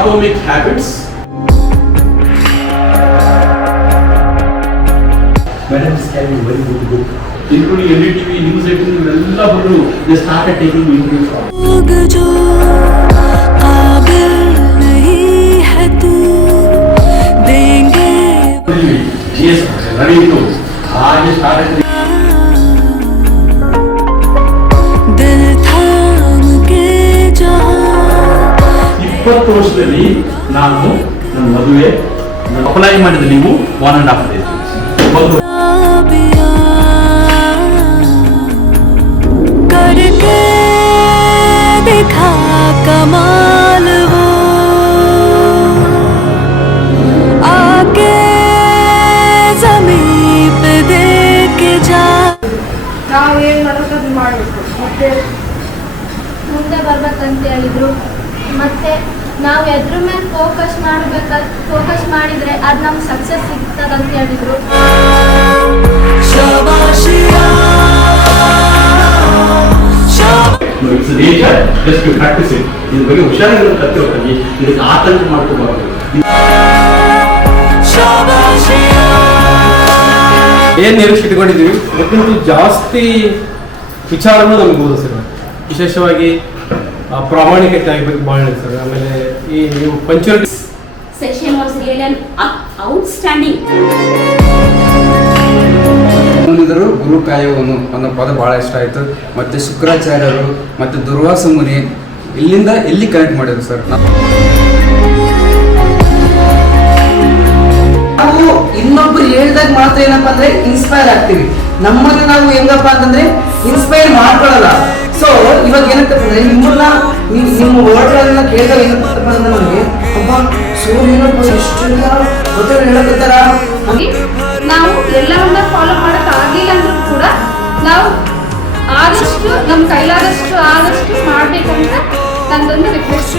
Atomic Habits. Madam is carrying very good book. Including NDTV, News 18, ಎಲ್ಲ ಬರು they started taking interviews from. Yes, Ravi too. He started. 20 ವರ್ಷದಲ್ಲಿ ನಾನು ನನ್ನ ಮದುವೆ apply ಮಾಡಿದ ನೀವು 1.5 days ನಾವು ಏನು ಮಾಡೋದು ಅದು ಮಾಡಬೇಕು. ಮತ್ತೆ ಮುಂದೆ ಬರ್ಬೇಕಂತ ಹೇಳಿದ್ರು. ಮತ್ತೆ ನಾವು ಎದ್ರ ಮೇಲೆ ಫೋಕಸ್ ಮಾಡಿದ್ರೆ ಅದು ನಮ್ಗೆ ಸಕ್ಸಸ್ ಸಿಗ್ತದೆ ಅಂತ ಹೇಳಿದ್ರು. It's nature, just to practice it. ಇದ್ರ ಬಗ್ಗೆ ಹುಷಾರಾಗಿರೋ ಕಲಿಯೋಕ್ಕಾಗಿ ಇದಕ್ಕೆ ಆತಂಕ ಮಾಡ್ಕೋಬಾರ್ದು. ಏನು ನಿರೀಕ್ಷೆ ಇಟ್ಕೊಂಡಿದ್ದೀವಿ ಅದಕ್ಕಿಂತ ಜಾಸ್ತಿ ವಿಚಾರನೂ ನಮಗೆ ಬೋಧಿಸ್ತಾರೆ. ವಿಶೇಷವಾಗಿ ಪ್ರಾಮಾಣಿಕತೆ ಆಗಬೇಕು ಭಾಳ ಸರ್. ಆಮೇಲೆ ಈ ನೀವು punctuality session was really an outstanding. ಗುರು ಕಾಯುವನು ಅನ್ನೋ ಪದ ಭಾಳ ಇಷ್ಟ ಆಯಿತು. ಮತ್ತು ಶುಕ್ರಾಚಾರ್ಯರು ಮತ್ತು ದುರ್ವಾಸ ಮುನಿ ಇಲ್ಲಿಂದ ಎಲ್ಲಿ ಕನೆಕ್ಟ್ ಮಾಡಿದ್ರು ಸರ್. ನಾವು ಇನ್ನೊಬ್ರು ಹೇಳಿದಾಗ ಮಾತ್ರ ಏನಪ್ಪ ಅಂದ್ರೆ ಇನ್ಸ್ಪೈರ್ ಆಗ್ತೀವಿ. ನಮ್ಮನ್ನ ನಾವು ಹೆಂಗಪ್ಪ ಅಂತಂದ್ರೆ ಇನ್ಸ್ಪೈರ್ ಮಾಡ್ಕೊಳ್ಳಲ್ಲ. ಸೊ ಇವಾಗ ಏನಂತಂದ್ರೆ ನಿಮ್ಮನ್ನ ನಿಮ್ಮ ವರ್ಡ್ಗಳನ್ನ ಕೇಳಿದಾಗ ಏನಂತಪ್ಪ ಅಂದ್ರೆ ನಮಗೆ ಒಬ್ಬ ಸೂರ್ಯನಪ್ಪ ಇಷ್ಟೆಲ್ಲ ಗೊತ್ತಿರೋ ಹೇಳಕತ್ತಾರ. ನಾವು ಎಲ್ಲವನ್ನ ಫಾಲೋ ಮಾಡಕ್ ಆಗಿಲ್ಲ ಅಂದ್ರೂ ಕೂಡ ನಾವು ಆದಷ್ಟು ನಮ್ಮ ಕೈಲಾದಷ್ಟು ಮಾಡ್ಬೇಕಂತ ನಂದೊಂದು ರಿಕ್ವೆಸ್ಟ್.